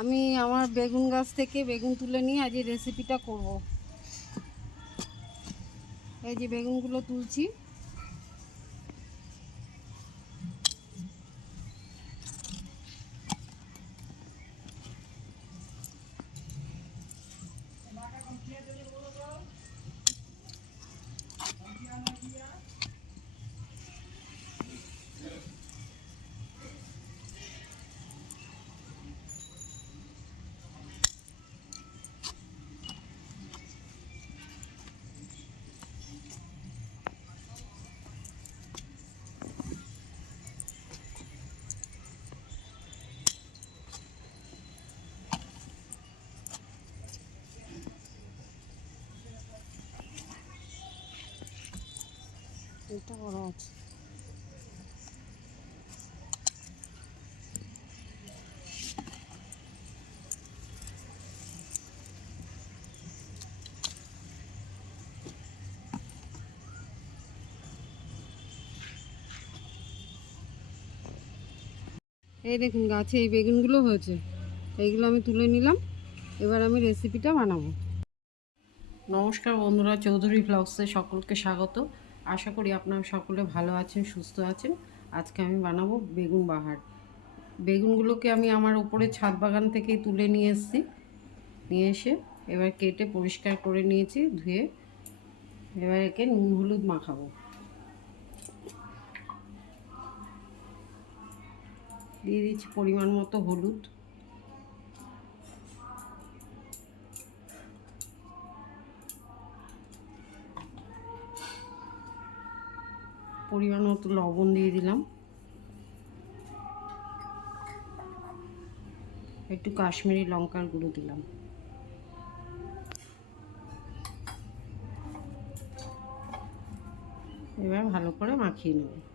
আমি আমার বেগুন গাছ থেকে বেগুন তুলে নিয়ে আজ এই রেসিপিটা করব। এই যে বেগুনগুলো তুলছি। এই দেখুন, গাছে এই বেগুনগুলো হয়েছে। এইগুলো আমি তুলে নিলাম। এবার আমি রেসিপিটা বানাবো। নমস্কার বন্ধুরা, চৌধুরী ব্লগসে সকলকে স্বাগত। আশা করি আপনারা সকলে ভালো আছেন, সুস্থ আছেন। আজকে আমি বানাবো বেগুন বাহার। বেগুনগুলোকে আমি আমার উপরে ছাদ বাগান থেকে তুলে নিয়ে এসেছি। নিয়ে এসে এবার কেটে পরিষ্কার করে নিয়েছি, ধুয়ে এবার একে নুন হলুদ মাখাবো। দিয়ে দিচ্ছি পরিমাণ মতো হলুদ। পরিমাণ মতো লবণ দিয়ে দিলাম। একটু কাশ্মীরি লঙ্কার গুঁড়ো দিলাম। এবার ভালো করে মাখিয়ে নেব।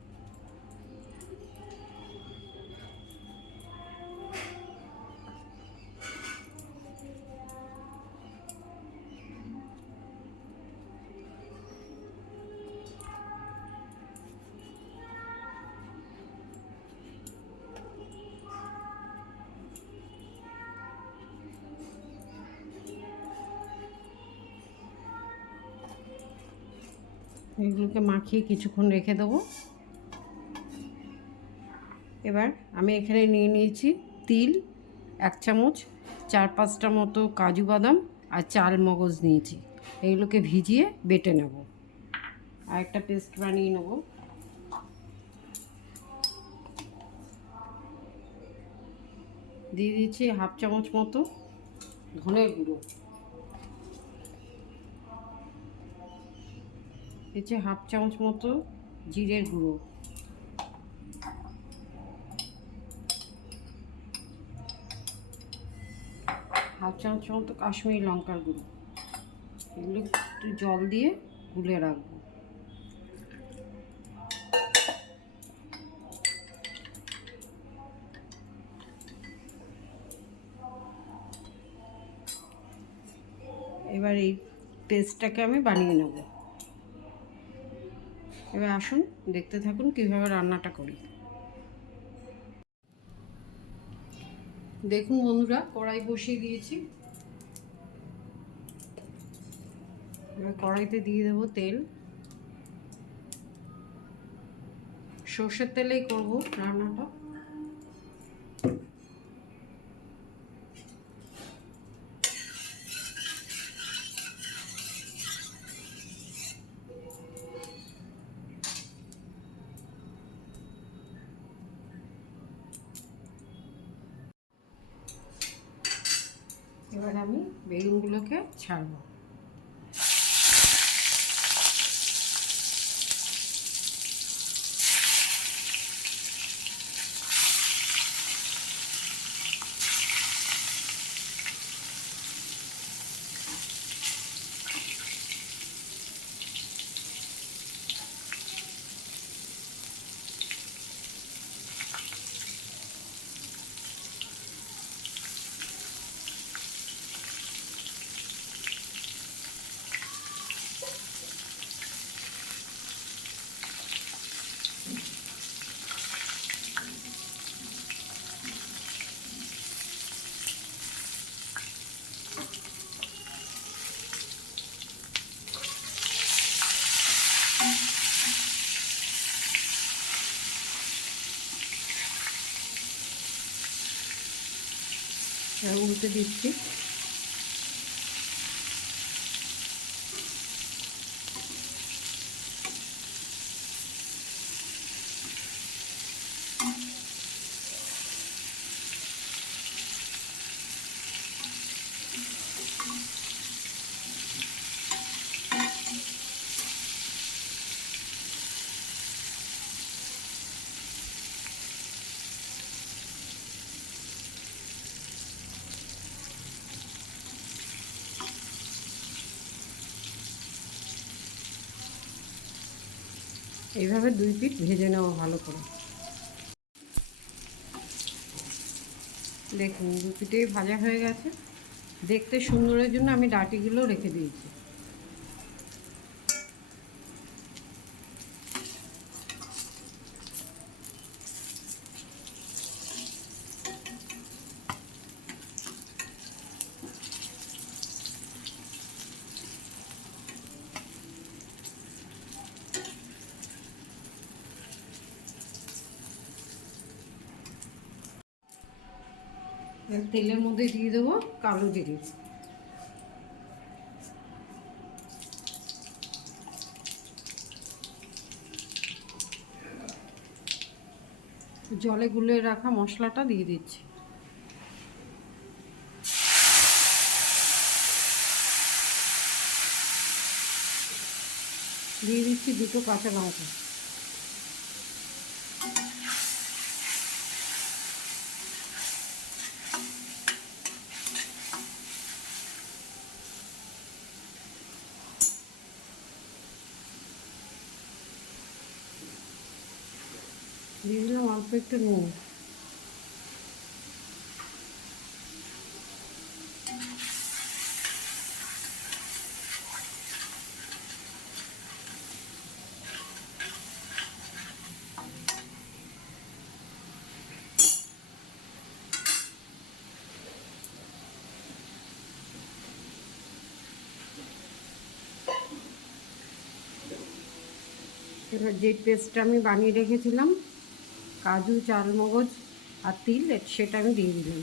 এগুলোকে মাখিয়ে কিছুক্ষণ রেখে দেবো। এবার আমি এখানে নিয়ে নিয়েছি তিল, এক চামচ, চার পাঁচটা মতো কাজু বাদাম আর চাল মগজ নিয়েছি। এগুলোকে ভিজিয়ে বেটে নেব। আর একটা পেস্ট বানিয়ে নেব। দিয়ে দিচ্ছি হাফ চামচ মতো ধনের গুঁড়ো। দিচ্ছি হাফ চামচ মতো জিরের গুঁড়ো। হাফ চামচ মতো কাশ্মীরি লঙ্কার গুঁড়ো। এগুলো একটু জল দিয়ে গুলে রাখব। এবার এই পেস্টটাকে আমি বানিয়ে নেব। এবার আসুন, দেখতে থাকুন কীভাবে রান্নাটা করি। দেখুন বন্ধুরা, কড়াই বসিয়ে দিয়েছি। এবার কড়াইতে দিয়ে দেব তেল। সর্ষের তেলেই করব রান্নাটা। এবার আমি বেগুনগুলোকে ছাড়বো। উল্টে দিচ্ছি। এইভাবে দুই পিঠ ভেজে নেওয়া ভালো করে। দেখুন দু পিঠেই ভাজা হয়ে গেছে। দেখতে সুন্দরের জন্য আমি ডাটিগুলো রেখে দিয়েছি। তেলের মধ্যে দিয়ে দেবো কালো জিরে। জলে গুলে রাখা মশলাটা দিয়ে দিচ্ছি। দিয়ে দিচ্ছি দুটো কাঁচা লঙ্কা। দিয়ে অল্প একটু নুন এবার যে পেস্টটা আমি বানিয়ে রেখেছিলাম কাজু চালমগজ আর তিল সেটা আমি দিয়ে দিলাম।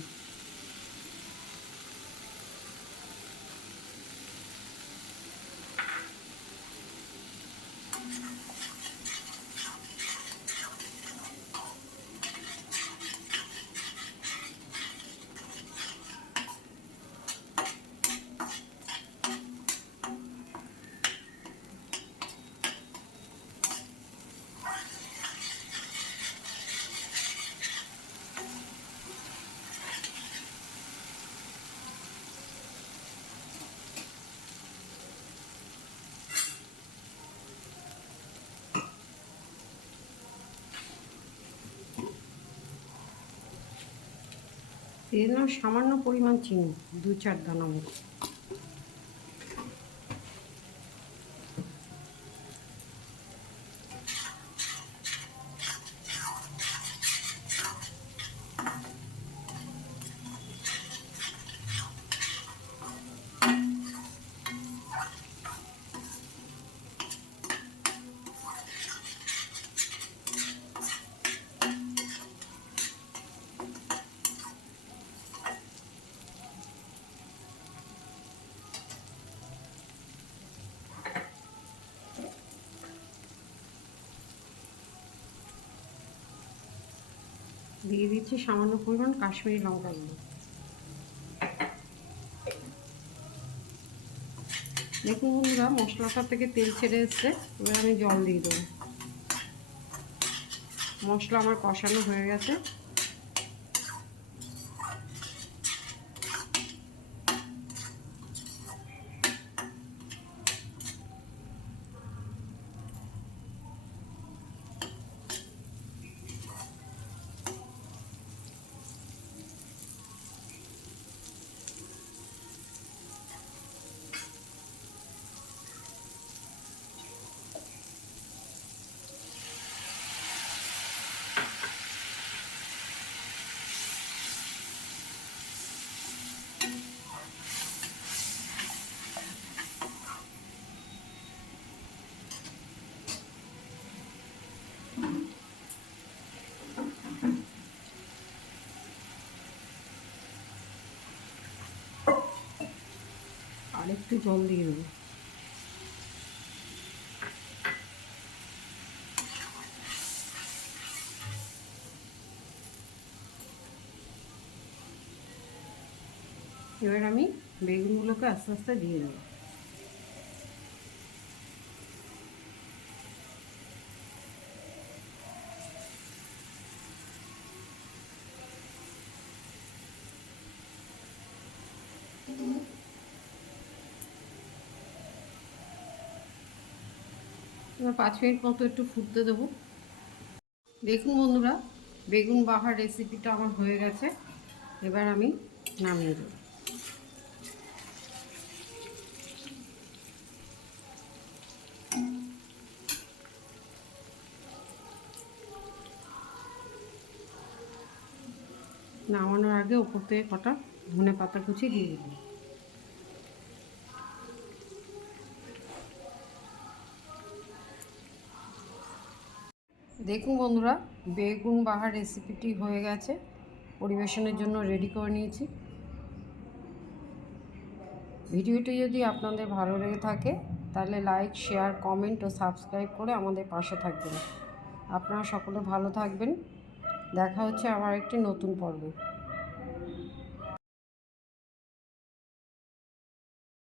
দিয়ে সামান্য পরিমাণ চিনি দু চার দানা মতো দিয়ে দিচ্ছি সামান্য পরিমাণ কাশ্মীরি লঙ্কা গুঁড়ো। দেখুন বন্ধুরা, মশলাটা থেকে তেল ছেড়ে এসছে, এবার আমি জল দিয়ে দেবো। মশলা আমার কষানো হয়ে গেছে। একটু জল দিয়ে দেবো। এবার আমি বেগুনগুলোকে আস্তে আস্তে দিয়ে দেবো। এবার পাঁচ মিনিট মতো একটু ফুটতে দেবো। দেখুন বন্ধুরা, বেগুন বাহার রেসিপিটা আমার হয়ে গেছে। এবার আমি নামিয়ে দেবো। নামানোর আগে ওপর থেকে কটা ধনে পাতা কুচি দিয়ে দেবো দেখুন বন্ধুরা, বেগুন বাহার রেসিপিটি হয়ে গেছে। পরিবেশনের জন্য রেডি করে নিয়েছি। ভিডিওটি যদি আপনাদের ভালো লেগে থাকে, তাহলে লাইক শেয়ার কমেন্ট ও সাবস্ক্রাইব করে আমাদের পাশে থাকবেন। আপনারা সকলে ভালো থাকবেন। দেখা হচ্ছে আমার একটি নতুন পর্বে।